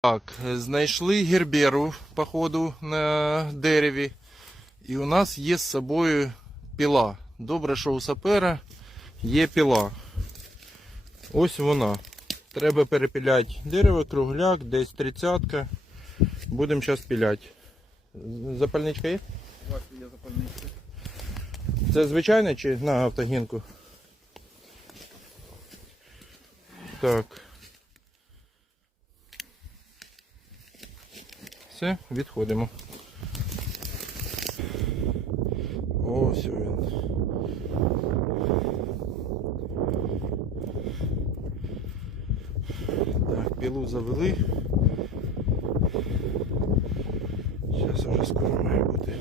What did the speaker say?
Так, знайшли герберу, походу, на дереві. І у нас є з собою піла. Добре, що у сапера є піла. Ось вона. Треба перепіляти дерево, кругляк, десь тридцятка. Будемо зараз піляти. Запальничка є? У вас є запальничка. Це звичайне чи на автогінку? Так. Все, відходимо. Ось він. Так, пілу завели. Зараз уже скоро має бути.